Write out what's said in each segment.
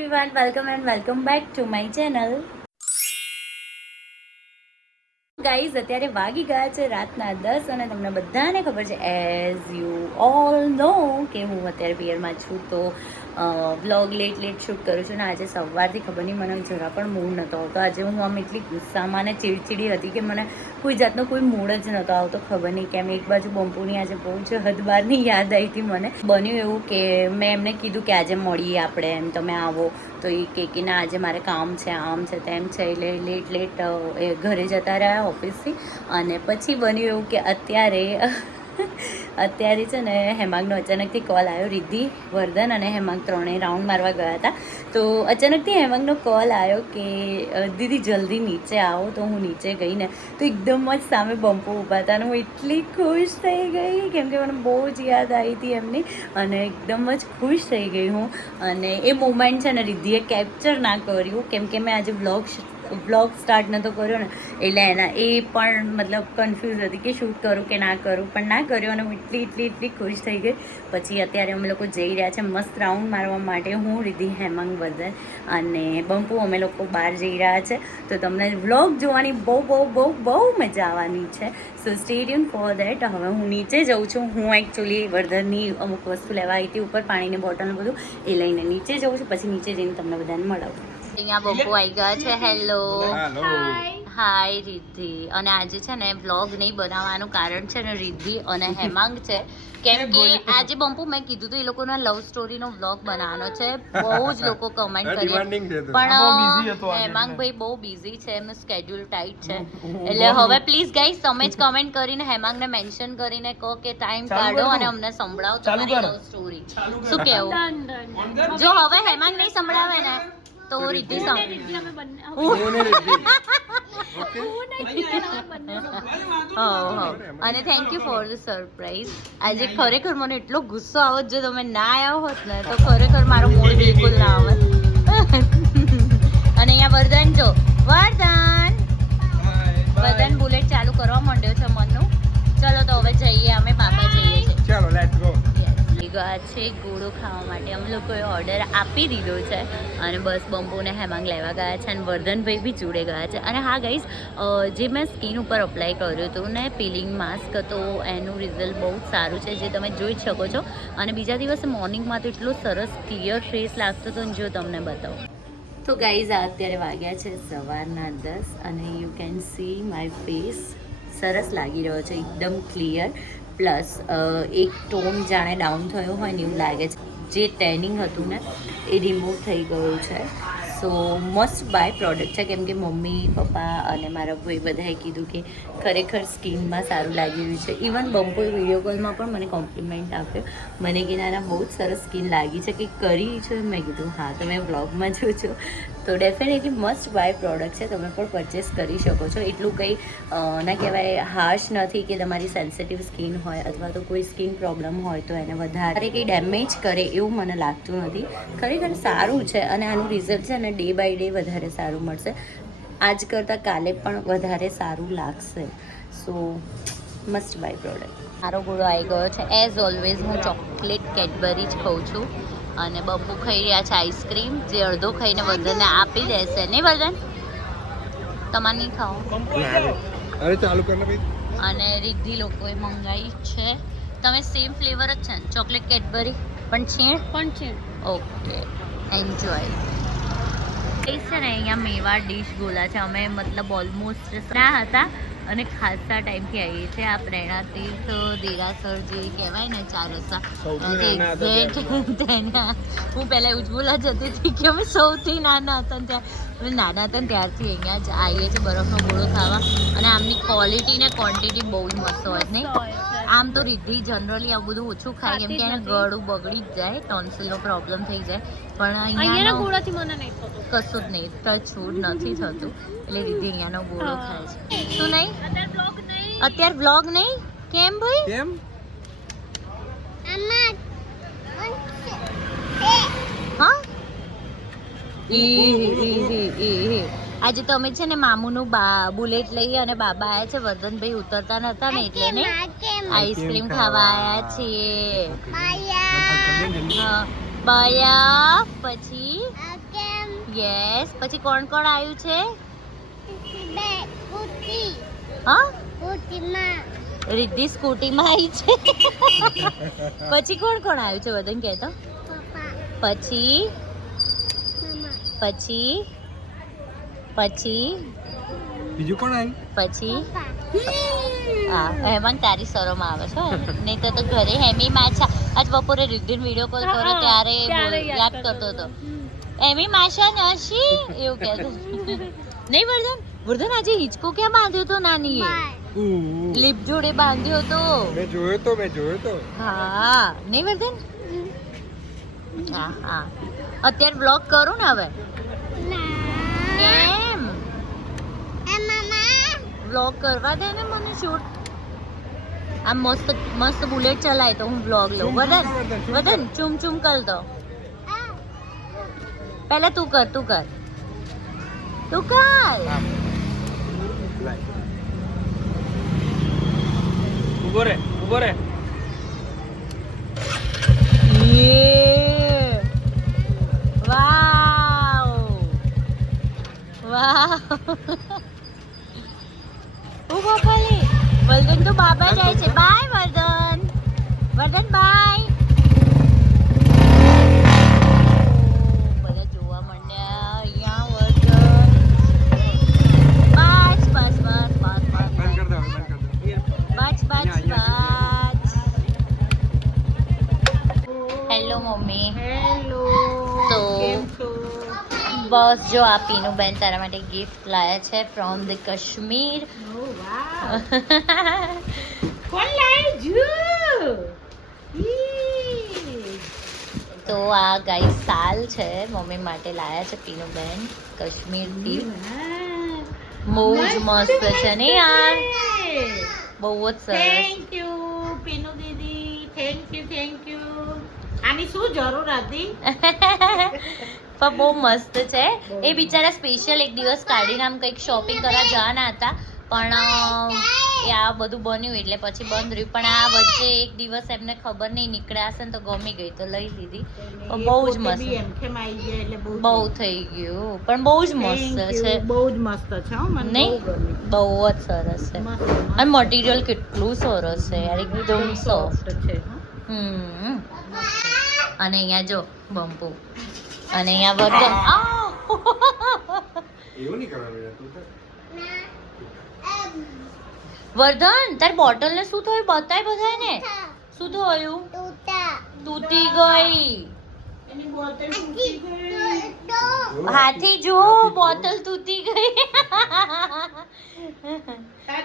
Everyone welcome and welcome back to my channel guys અત્યારે વાગી ગયા છે રાતના દસ અને તમને બધાને ખબર છે એઝ યુ ઓલ નો કે હું અત્યારે પિયરમાં છું, તો વ્લોગ લેટ લેટ શૂટ કરું છું ને આજે સવારથી ખબર નહીં, મને જરા પણ મૂડ નહોતો આવતો. આજે હું આમ એટલી ગુસ્સામાં ને ચીડચીડી હતી કે મને કોઈ જાતનો કોઈ મૂડ જ નહોતો આવતો, ખબર નહીં કેમ. એક બાજુ બંપુની આજે બહુ જ હદબારની યાદ આવી હતી મને. બન્યું એવું કે મેં એમને કીધું કે આજે મળીએ આપણે, એમ તમે આવો. તો એ કે કે ના, આજે મારે કામ છે, આમ છે, તેમ છે. એટલે લેટ લેટ એ ઘરે જતા રહ્યા ઓફિસથી. અને પછી બન્યું એવું કે અત્યારે અત્યારે છે ને હેમાંગનો અચાનકથી કોલ આવ્યો, રિદ્ધિ, વર્ધન અને હેમાંગ ત્રણેય રાઉન્ડ મારવા ગયા હતા. તો અચાનકથી હેમાંગનો કોલ આવ્યો કે દીદી જલ્દી નીચે આવો તો હું નીચે ગઈને તો એકદમ જ સામે બમ્પો ઊભા હતા અને હું એટલી ખુશ થઈ ગઈ. કેમ કે મને બહુ જ યાદ આવી હતી એમની અને એકદમ જ ખુશ થઈ ગઈ હું. અને એ મોમેન્ટ છે ને રિદ્ધિએ કેપ્ચર ના કર્યું. કેમ કે મેં આજે બ્લોગ બ્લોગ સ્ટાર્ટ નહોતો કર્યો ને. એટલે એના એ પણ મતલબ કન્ફ્યુઝ હતી કે શૂટ કરું કે ના કરું. પણ ના કર્યો અને હું એટલી એટલી એટલી ખુશ થઈ ગઈ. પછી અત્યારે અમે લોકો જઈ રહ્યા છે મસ્ત રાઉન્ડ મારવા માટે. હું, રિદ્ધિ, હેમંગ વર્ધન અને બંપુ અમે લોકો બહાર જઈ રહ્યા છે. તો તમને વ્લોગ જોવાની બહુ બહુ બહુ બહુ મજા આવવાની છે. સો સ્ટેડિયમ ફોર દેટ હવે હું નીચે જાઉં છું. હું એકચ્યુઅલી વર્ધનની અમુક વસ્તુ લેવા આવી હતી ઉપર પાણીની બોટલ બધું એ લઈને નીચે જાઉં છું. પછી નીચે જઈને તમને બધાને મળાવું. અહીંયા બંપુ આવી ગયા છે. Hello hi Riddhi. અને આજે છે ને વ્લોગ નહીં બનાવવાનું કારણ છે ને રિદ્ધિ અને હેમાંગ છે. કેમ કે આજે બમ્પુ મેં કીધું તો એ લોકોના લવ સ્ટોરીનો વ્લોગ બનાવવાનો છે. બહુ જ લોકો કમેન્ટ કરી. પણ બહુ busy હતો આજે. હેમાંગ ભાઈ બહુ બિઝી છે એમનું સ્કેડ્યુલ ટાઈટ છે. એટલે હવે પ્લીઝ ગાઈસ તમે જ કમેન્ટ કરીને હેમાંગને મેન્શન કરીને કહો કે ટાઈમ કાઢો અને અમને સંભળાવો તમારી લવ સ્ટોરી શું કેવું? જો હવે હેમાંગ નહીં સંભળાવે ને. તો હું ને રિદ્ધિ. હો અને thank you for the surprise આજે ખરેખર મને એટલો ગુસ્સો આવત જો તમે ના આવ્યા હોત ને તો ખરેખર મારો મૂડ બિલકુલ ના આવત. અને અહીંયા વરદાન જો. વરદાન. વરદાન બુલેટ ચાલુ કરવા માંડ્યો છે મનનું. ચલો તો હવે જઈએ અમે બાપા જઈએ છીએ ચાલો લેટ્સ ગો ગયા છે, ગોળો ખાવા માટે અમે લોકોએ ઓર્ડર આપી દીધો છે અને બસ બંબુને હેમાંગ લેવા ગયા છે અને વર્ધનભાઈ બી જોડે ગયા છે. અને હા ગાઈઝ જે મેં સ્કિન ઉપર અપ્લાય કર્યું હતું ને પીલિંગ માસ્ક તો એનું રિઝલ્ટ બહુ જ સારું છે, જે તમે જોઈ શકો છો. અને બીજા દિવસે મોર્નિંગમાં તો એટલો સરસ ક્લિયર ફેસ લાગતો હતો જો તમને બતાવું. તો ગાઈઝ અત્યારે વાગ્યા છે સવારના દસ અને you can see my face સરસ લાગી રહ્યો છે, એકદમ ક્લિયર પ્લસ એક ટોન જાણે ડાઉન થયો હોય ને એવું લાગે છે. જે ટેનિંગ હતું ને, એ રિમૂવ થઈ ગયું છે. સો મસ્ટ બાય પ્રોડક્ટ છે. કેમ કે મમ્મી, પપ્પા અને મારા ભાઈ બધાએ કીધું કે ખરેખર સ્કિનમાં સારું લાગી રહ્યું છે. ઇવન બંપોએ વીડિયો કોલમાં પણ મને કોમ્પ્લિમેન્ટ આપ્યો. મને કે નાના બહુ જ સરસ સ્કિન લાગી છે. કે કરી છે. મેં કીધું, હા તમે વ્લોગમાં જો છો. તો ડેફિનેટલી મસ્ટ બાય પ્રોડક્ટ છે, તમે પણ પરચેસ કરી શકો છો. એટલું કંઈ ના કહેવાય હાર્શ નથી કે તમારી સેન્સિટિવ સ્કિન હોય અથવા તો કોઈ સ્કિન પ્રોબ્લેમ હોય તો એને વધારે કંઈ ડેમેજ કરે એવું મને લાગતું નથી. ખરેખર સારું છે અને આનું રિઝલ્ટ છે ને ડે બાય ડે વધારે સારું મળશે. આજ કરતાં કાલે પણ વધારે સારું લાગશે. સો મસ્ટ બાય પ્રોડક્ટ મારો ગોળો આવી ગયો છે. એઝ ઓલવેઝ હું ચોકલેટ કેડબરી જ ખાઉં છું. અને બબ્બુ ખાઈ રહ્યા છે આઈસ્ક્રીમ જે અડધો ખાઈને વર્ધનને આપી દેશે. નહીં વજન તમારે નહીં ખાઓ અરે ચાલુ કર અને રિદ્ધિ લોકોએ મંગાવી છે. તમે સેમ ફ્લેવર જ છે ને? ચોકલેટ કેડબરી પણ છીણ? પણ છે ઓકે એન્જોય એ છે ને અહીંયા મેવા ડીશ ગોલા છે. અમે મતલબ ઓલમોસ્ટ ના હતા. અને ખાસા ટાઈમથી આવીએ છીએ આ પ્રેરણા તીર્થ દેરાસર જે કહેવાય ને ચાર રસ્તા. તેના હું પહેલાં એવું જતી હતી કે અમે સૌથી નાના હતા ત્યાં. અમે નાના હતા ત્યારથી અહીંયા જ આવીએ છીએ બરફનો ગોળો ખાવા અને આમની ક્વોલિટી ને ક્વોન્ટિટી બહુ જ મસ્ત હોય છે. નહીં આમ તો રિદ્ધિ જનરલી આવું બધું ઓછું ખાય કેમ કે એને ગળું બગડી જ જાય ટોન્સિલનો પ્રોબ્લેમ થઈ જાય. પણ અહીંયાના ગોળાથી મને નહીં થતું. કશું જ નહીં ટચ ફૂડ નથી થતું. એટલે રિદ્ધિ અહીંયાનો ગોળો. ખાય છે. શું નહીં? અત્યારે બ્લોગ નહીં. અત્યારે બ્લોગ નહીં? કેમ ભાઈ? કેમ? હા? ઈ ઈ ઈ ઈ. આજે તમે છે ને મામુનું બુલેટ લઈ અને બાબા આયા છે. વર્ધનભાઈ ઉતરતા નતા ને એટલે ને આઈસ્ક્રીમ ખાવા આયા છીએ. બાયા. પછી? યસ પછી કોણ કોણ આવ્યું છે? હા? રિદ્ધિ સ્કૂટીમાં આવી છે. પછી કોણ કોણ આવ્યું છે? વદન કહેતો. પછી? પછી? પછી? બીજું કોણ આવ્યું? પછી? હા હેમંત તારી સરોમાં આવે છે નહીં તો તો ઘરે હેમી માછા. આજ બપોરે રિદ્ધિન વીડિયો કોલ કર્યો ત્યારે યાદ કરતો હતો. હેમી માછા નશી એવું કહેતો નહીં વર્ધન? વર્ધન આજે હિચકો ક્યાં બાંધ્યો તો નાનીએ? ઉહ. લિપ જોડે બાંધ્યો તો મેં જોયો તો મેં જોયો તો. હા. નહીં વર્ધન? હા હા. અત્યારે બ્લોગ કરું ને હવે કેમ વ્લોગ કરવા દે ને મને શૂટ આમ મસ્ત મસ્ત બુલેટ ચલાય તો હું વ્લોગ લઉં ચૂમ વદન ચૂમ કર વદન, ચૂમ વદન ચૂમ ચૂમ કર દો પહેલા તું કર તું કર તું કર આમ. લાય. ઊભો રે ઊભો રે યે વાવ વાવ વર્ધન તો બાબા જાય છે બાય વર્ધન વર્ધન બાય બધા જોવા માંડ્યા અહીંયા વર્ધન બસ બસ બસ બસ બસ બંધ કર દો હવે, બંધ કર દો બસ બસ અહીંયા, બસ હેલો મમ્મી હેલો તો કેમ છો બસ જો આ પીનુ બેન તારા માટે ગિફ્ટ લાયા છે ફ્રોમ ધ કાશ્મીર કોણ તો આ ગાઈ સાલ છે મમ્મી માટે લાયા છે પીનુ બેન કાશ્મીરથી બહુ જ મસ્ત છે ને યાર? બહુ જ સરસ. Thank you Pinu didi. Thank you thank you આની શું જરૂર હતી? પણ બહુ મસ્ત છે. એ બિચારા સ્પેશિયલ એક દિવસ કાઢીને આમ કંઈક શોપિંગ કરવા જવાના હતા. પણ એ આ બધું બન્યું એટલે પછી બંધ રહ્યું. પણ આ વચ્ચે એક દિવસ એમને ખબર નહીં નીકળ્યા હશે ને તો ગમી ગઈ તો લઈ લીધી. પણ બહુ જ મસ્ત. બહુ થઈ ગયું. પણ બહુ જ મસ્ત છે. બહુ જ મસ્ત છે નહીં? બહુ જ સરસ છે. અને મટીરિયલ કેટલું સરસ છે યાર એકદમ સોફ્ટ છે હમ. અને અહીંયા જો બંપુ અને અહીંયા વર્ધન! એવું નહીં કરવાનું. વર્ધન તાર બોટલ ને શું થયું? બતાય બધાને શું થયું? તૂટી ગઈ. એની બોટલ તૂટી ગઈ. જો. હાથી જો બોટલ તૂટી ગઈ. તાર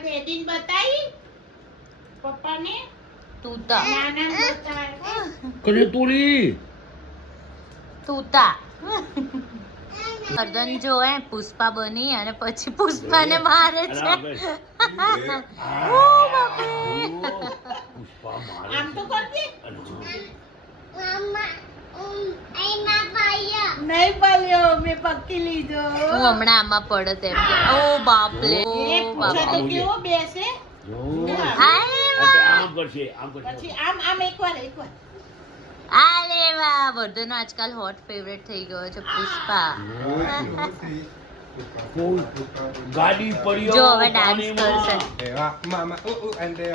પપ્પાને? તૂતા. બતાય. કને તૂતા. વર્ધન જો એ પુષ્પા બની અને પછી પુષ્પાને મારે છે. ઓ બાપરે. પુષ્પા મારે આમ તો કરતી અને નહીં પાલ્યો મેં પક્કી લીધો. હું હમણાં આમાં પડત એમ ઓ બાપ લે કેવો બેસે? વાહ આમ કરશે આમ કરશે પછી આમ આમ એકવાર એકવાર. આલે વાહ વર્ધનો આજકાલ હોટ ફેવરેટ થઈ ગયો છે પુષ્પા. ગાડી પડ્યો જો હવે ડાન્સ કરશે. મામા, ઉ, ઉ, અને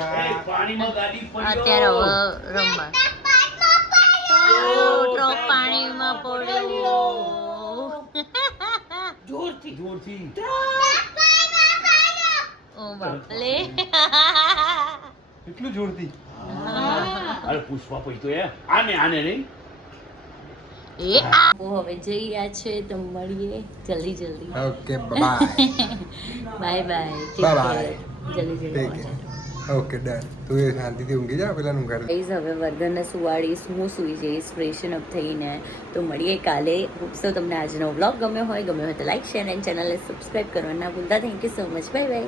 પાણીમાં ગાડી પડ્યો અત્યારે હવે રમવા. ઓ, ટ્રક પાણીમાં પડ્યો. જોરથી. જોરથી. ઓ બાપલે એટલું જોરથી? અરે પુષ્પા પૈતો એ આને આને નહીં એ આ. હવે જઈ રહ્યા છે તો મળીએ જલ્દી જલ્દી. Okay bye bye bye bye. જલ્દી જલ્દી. ઓકે ડન તું એ શાંતિથી ઊંઘી જા પેલા ઊંઘાડ ગાઈઝ હવે વર્ધનને સુવાડીશ હું સુઈ જઈશ ફ્રેશન અપ થઈને. તો મળીએ કાલે. હોપસો તમને આજનો વ્લોગ ગમ્યો હોય. ગમ્યો હોય તો લાઈક શેર એન્ડ ચેનલને સબસ્ક્રાઈબ કરવાના ભૂલતા. Thank you so much bye bye